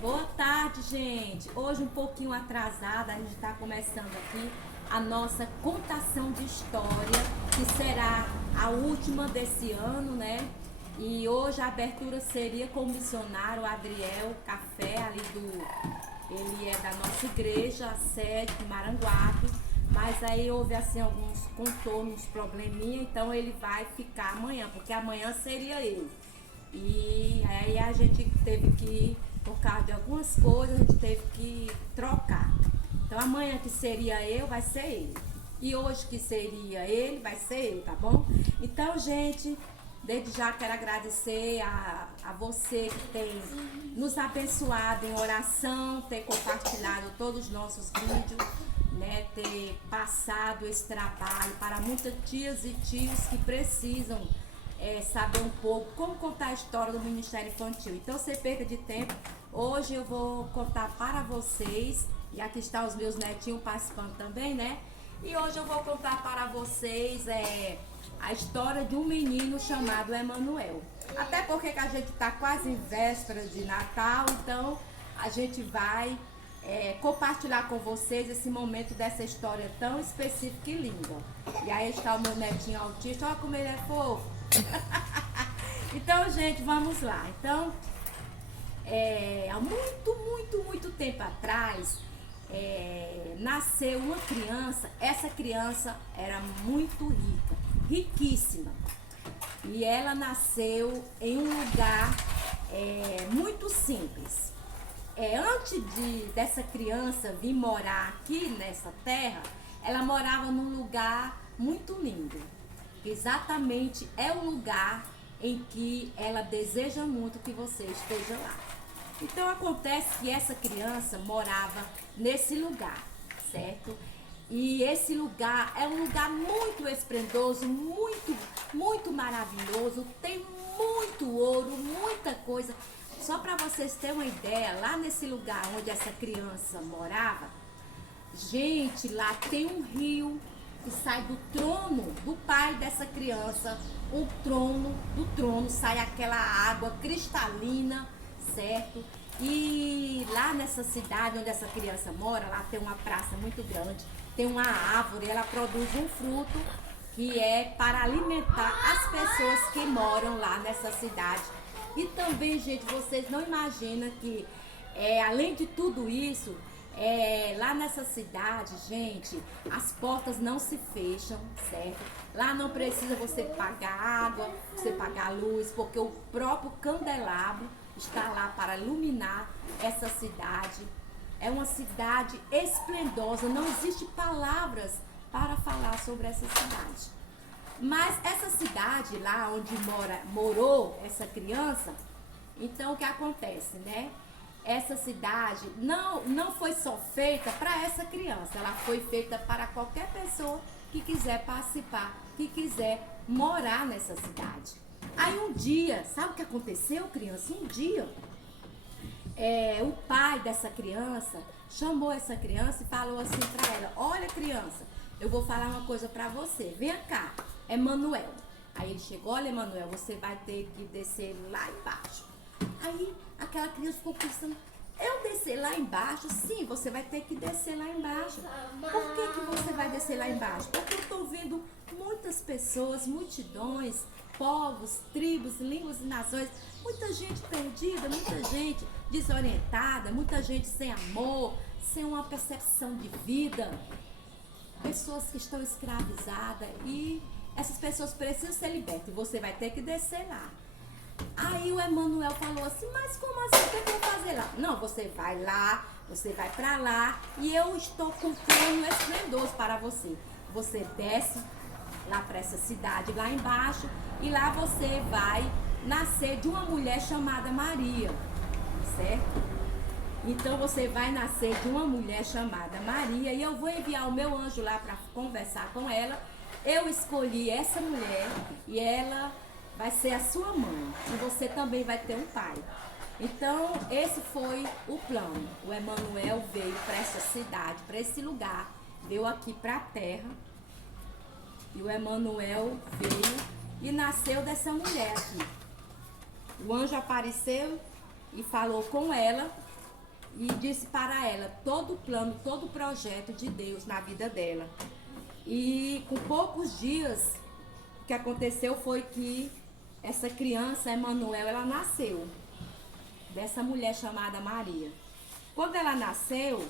Boa tarde, gente. Hoje um pouquinho atrasada, a gente está começando aqui a nossa contação de história, que será a última desse ano, né? E hoje a abertura seria com o missionário Adriel Café, ele é da nossa igreja, a sede de Maranguape, mas aí houve assim alguns contornos, probleminha, então ele vai ficar amanhã, porque amanhã seria ele. E aí a gente teve que, por causa de algumas coisas, a gente teve que trocar. Então amanhã que seria eu, vai ser ele. E hoje que seria ele, vai ser ele, tá bom? Então, gente, desde já quero agradecer a você que tem nos abençoado em oração, ter compartilhado todos os nossos vídeos, né? Ter passado esse trabalho para muitas tias e tios que precisam saber um pouco como contar a história do Ministério Infantil. Então, sem perda de tempo, hoje eu vou contar para vocês, e aqui estão os meus netinhos participando também, né? E hoje eu vou contar para vocês a história de um menino chamado Emanuel. Até porque que a gente está quase em véspera de Natal, então a gente vai compartilhar com vocês esse momento dessa história tão específica e linda. E aí está o meu netinho autista, olha como ele é fofo. Então, gente, vamos lá. Então, há muito tempo atrás, nasceu uma criança. Essa criança era muito rica, riquíssima. E ela nasceu em um lugar muito simples. Antes dessa criança vir morar aqui nessa terra, ela morava num lugar muito lindo. Exatamente é o lugar em que ela deseja muito que você esteja lá. Então acontece que essa criança morava nesse lugar, certo? E esse lugar é um lugar muito esplendoso, muito maravilhoso, tem muito ouro, muita coisa. Só para vocês terem uma ideia, lá nesse lugar onde essa criança morava, gente, lá tem um rio que sai do trono do pai dessa criança. Do trono sai aquela água cristalina, certo? E lá nessa cidade onde essa criança mora, lá tem uma praça muito grande, tem uma árvore, ela produz um fruto que é para alimentar as pessoas que moram lá nessa cidade. E também, gente, vocês não imaginam que, além de tudo isso, lá nessa cidade, gente, as portas não se fecham, certo? Lá não precisa você pagar água, você pagar luz, porque o próprio candelabro está lá para iluminar essa cidade. É uma cidade esplendosa, não existe palavras para falar sobre essa cidade. Mas essa cidade lá onde morou essa criança, então o que acontece, né? Essa cidade não foi só feita para essa criança, ela foi feita para qualquer pessoa que quiser participar, que quiser morar nessa cidade. Aí um dia, sabe o que aconteceu, criança? Um dia, o pai dessa criança chamou essa criança e falou assim para ela: olha, criança, eu vou falar uma coisa para você, vem cá, Emanuel. Aí ele chegou: olha, Emanuel, você vai ter que descer lá embaixo. Aí aquela criança ficou pensando: eu descer lá embaixo? Sim, você vai ter que descer lá embaixo. Por que você vai descer lá embaixo? Porque eu estou vendo muitas pessoas, multidões, povos, tribos, línguas e nações, muita gente perdida, muita gente desorientada, muita gente sem amor, sem uma percepção de vida, pessoas que estão escravizadas, e essas pessoas precisam ser libertas e você vai ter que descer lá. Aí o Emanuel falou assim: mas como assim? O que eu vou fazer lá? Não, você vai lá, você vai pra lá, e eu estou com um plano esplendoroso para você. Você desce lá para essa cidade lá embaixo, e lá você vai nascer de uma mulher chamada Maria, certo? Então você vai nascer de uma mulher chamada Maria, e eu vou enviar o meu anjo lá para conversar com ela. Eu escolhi essa mulher e ela vai ser a sua mãe, e você também vai ter um pai. Então esse foi o plano. O Emanuel veio para essa cidade, para esse lugar, veio aqui para a terra, e o Emanuel veio e nasceu dessa mulher aqui. O anjo apareceu e falou com ela, e disse para ela todo o plano, todo o projeto de Deus na vida dela. E com poucos dias, o que aconteceu foi que essa criança, Emanuel, ela nasceu dessa mulher chamada Maria. Quando ela nasceu,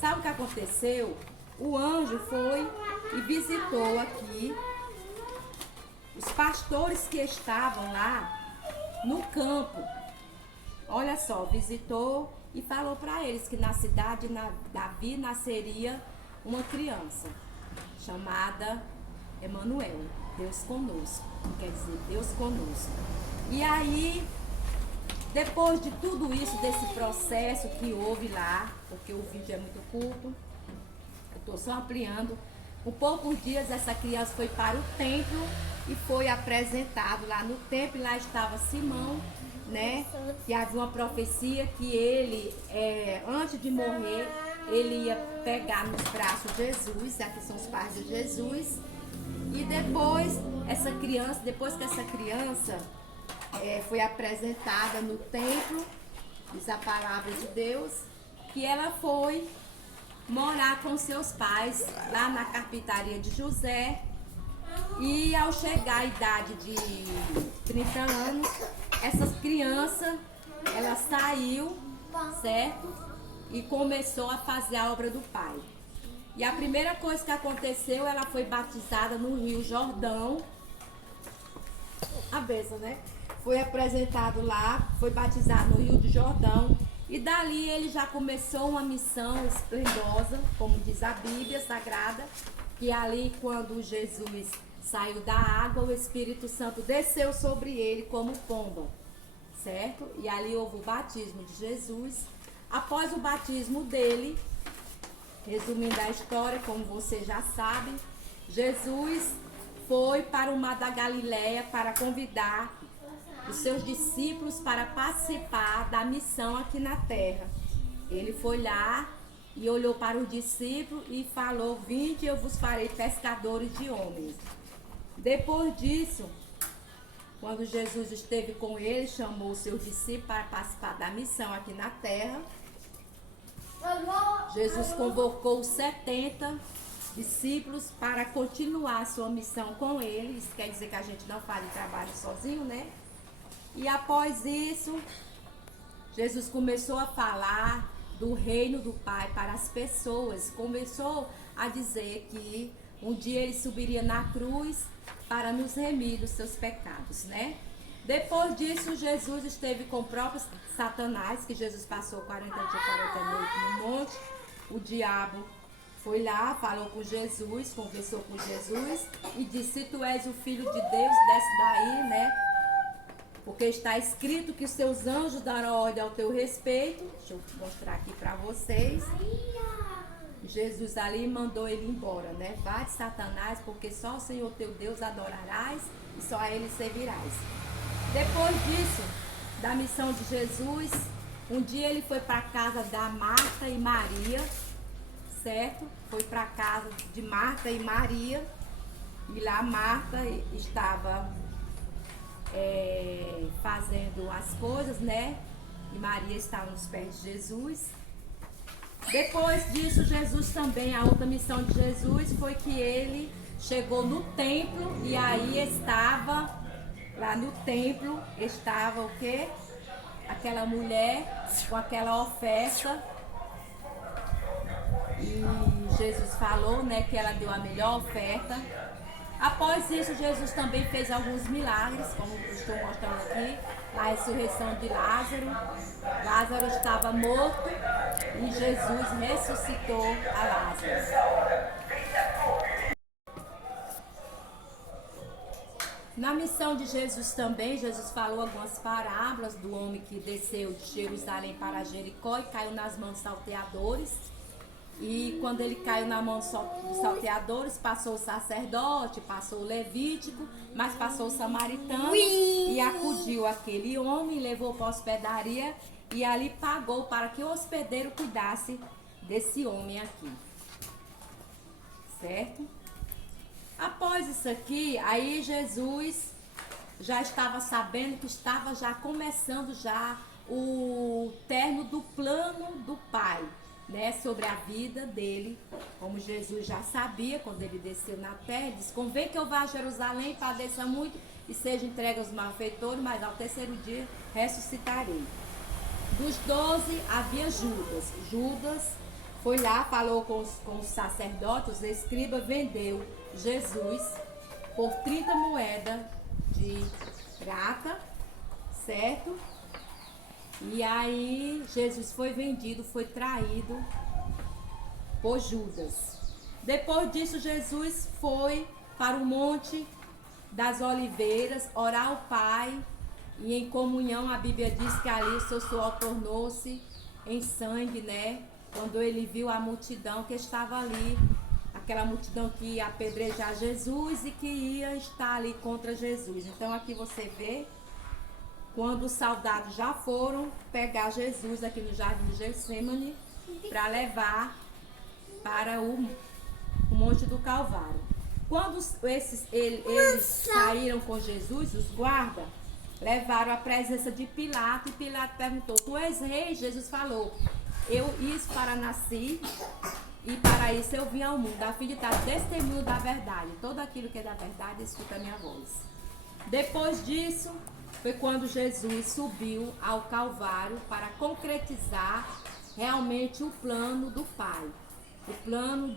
sabe o que aconteceu? O anjo foi e visitou aqui os pastores que estavam lá no campo. Olha só, visitou e falou para eles que na cidade de Davi nasceria uma criança chamada Emanuel, Deus conosco, quer dizer, Deus conosco. E aí, depois de tudo isso, desse processo que houve lá, porque o vídeo é muito curto, eu estou só ampliando, por poucos dias essa criança foi para o templo e foi apresentado lá no templo, e lá estava Simão, né? Que havia uma profecia que ele, antes de morrer, ele ia pegar nos braços de Jesus, aqui são os pais de Jesus, e depois que essa criança foi apresentada no templo, diz a palavra de Deus, que ela foi morar com seus pais lá na carpintaria de José. E ao chegar à idade de 30 anos, essa criança, ela saiu, certo? E começou a fazer a obra do Pai. E a primeira coisa que aconteceu, ela foi batizada no Rio Jordão. A bênção, né? Foi apresentado lá, foi batizado no Rio de Jordão. E dali ele já começou uma missão esplendosa, como diz a Bíblia Sagrada, que ali quando Jesus saiu da água, o Espírito Santo desceu sobre ele como pomba, certo? E ali houve o batismo de Jesus. Após o batismo dele, resumindo a história, como você já sabe, Jesus foi para o mar da Galileia para convidar os seus discípulos para participar da missão aqui na terra. Ele foi lá e olhou para os discípulos e falou: vinde, eu vos farei pescadores de homens. Depois disso, quando Jesus esteve com ele, chamou os seus discípulos para participar da missão aqui na terra. Jesus convocou 70 discípulos para continuar a sua missão com ele. Isso quer dizer que a gente não faz o trabalho sozinho, né? E após isso, Jesus começou a falar do reino do Pai para as pessoas. Começou a dizer que um dia ele subiria na cruz para nos remir dos seus pecados, né? Depois disso, Jesus esteve com o próprio Satanás, que Jesus passou 40 dias e 40 noites no monte. O diabo foi lá, falou com Jesus, conversou com Jesus e disse: se tu és o filho de Deus, desce daí, né? Porque está escrito que os seus anjos darão ordem ao teu respeito. Deixa eu mostrar aqui para vocês. Jesus ali mandou ele embora, né? Vai de Satanás, porque só o Senhor teu Deus adorarás e só a ele servirás. Depois disso, da missão de Jesus, um dia ele foi para a casa da Marta e Maria, certo? Foi para a casa de Marta e Maria, e lá Marta estava fazendo as coisas, né? E Maria estava nos pés de Jesus. Depois disso, Jesus também, a outra missão de Jesus foi que ele chegou no templo e aí estava, lá no templo, estava o quê? Aquela mulher com aquela oferta. E Jesus falou, né, que ela deu a melhor oferta. Após isso, Jesus também fez alguns milagres, como eu estou mostrando aqui, a ressurreição de Lázaro. Lázaro estava morto e Jesus ressuscitou a Lázaro. Na missão de Jesus também, Jesus falou algumas parábolas do homem que desceu de Jerusalém para Jericó e caiu nas mãos dos salteadores. E quando ele caiu na mão dos salteadores, passou o sacerdote, passou o levítico, mas passou o samaritano e acudiu aquele homem, levou para a hospedaria e ali pagou para que o hospedeiro cuidasse desse homem aqui. Certo? Após isso aqui, aí Jesus já estava sabendo que estava já começando já o término do plano do Pai, né, sobre a vida dele, como Jesus já sabia quando ele desceu na terra. Diz: convém que eu vá a Jerusalém, padeça muito e seja entregue aos malfeitores, mas ao terceiro dia ressuscitarei. Dos 12 havia Judas. Judas foi lá, falou com os sacerdotes, os escribas, vendeu Jesus por 30 moedas de prata, certo? E aí Jesus foi vendido, foi traído por Judas. Depois disso, Jesus foi para o Monte das Oliveiras orar ao Pai, e em comunhão a Bíblia diz que ali o seu suor tornou-se em sangue, né? Quando ele viu a multidão que estava ali, aquela multidão que ia apedrejar Jesus e que ia estar ali contra Jesus. Então aqui você vê quando os soldados já foram pegar Jesus aqui no Jardim de Getsêmani para levar para o Monte do Calvário. Quando eles saíram com Jesus, os guardas levaram à presença de Pilato, e Pilato perguntou: tu és rei? Jesus falou: eu isso para nascer e para isso eu vim ao mundo, a fim de dar testemunho da verdade. Todo aquilo que é da verdade escuta a minha voz. Depois disso foi quando Jesus subiu ao Calvário para concretizar realmente o plano do Pai. O plano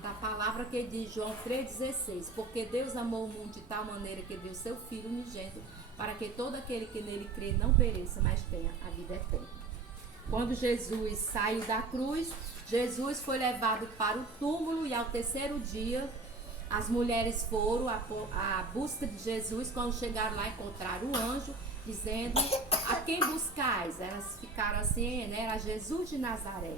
da palavra que diz João 3,16: porque Deus amou o mundo de tal maneira que deu seu Filho unigênito, para que todo aquele que nele crê não pereça, mas tenha a vida eterna. Quando Jesus saiu da cruz, Jesus foi levado para o túmulo, e ao terceiro dia as mulheres foram à busca de Jesus. Quando chegaram lá, encontraram o anjo dizendo: a quem buscais? Elas ficaram assim, né? Era Jesus de Nazaré.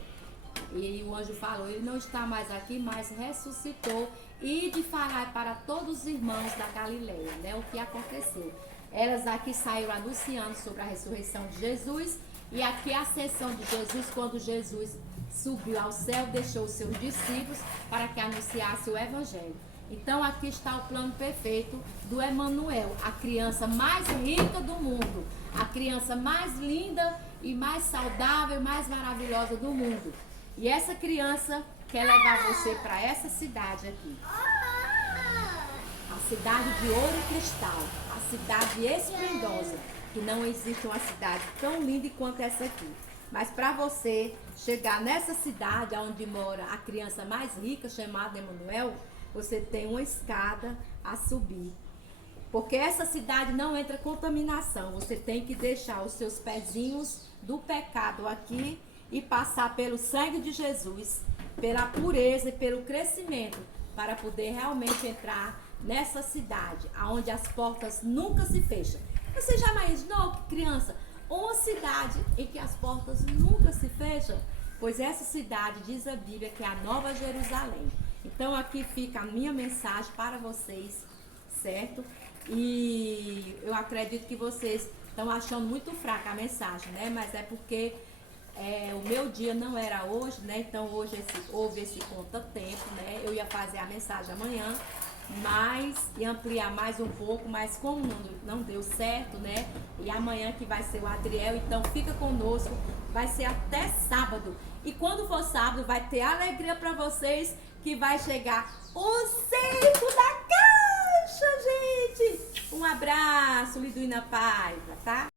E o anjo falou: ele não está mais aqui, mas ressuscitou, e de falar para todos os irmãos da Galileia, né, o que aconteceu. Elas aqui saíram anunciando sobre a ressurreição de Jesus, e aqui a ascensão de Jesus, quando Jesus subiu ao céu, deixou os seus discípulos para que anunciasse o evangelho. Então aqui está o plano perfeito do Emanuel, a criança mais rica do mundo, a criança mais linda e mais saudável, mais maravilhosa do mundo. E essa criança quer levar você para essa cidade aqui. A cidade de ouro e cristal. A cidade esplendosa. Que não existe uma cidade tão linda quanto essa aqui. Mas para você chegar nessa cidade onde mora a criança mais rica, chamada Emanuel, você tem uma escada a subir. Porque essa cidade não entra contaminação. Você tem que deixar os seus pezinhos do pecado aqui e passar pelo sangue de Jesus, pela pureza e pelo crescimento, para poder realmente entrar nessa cidade, onde as portas nunca se fecham. Você já imaginou, criança, uma cidade em que as portas nunca se fecham? Pois essa cidade, diz a Bíblia, que é a Nova Jerusalém. Então aqui fica a minha mensagem para vocês, certo? E eu acredito que vocês estão achando muito fraca a mensagem, né? Mas é porque o meu dia não era hoje, né? Então hoje houve esse contratempo, né? Eu ia fazer a mensagem amanhã, mas ia ampliar mais um pouco, mas como não deu certo, né? E amanhã que vai ser o Adriel, então fica conosco, vai ser até sábado. E quando for sábado vai ter alegria para vocês, que vai chegar o centro da caixa, gente! Um abraço, lindo e na paz, tá?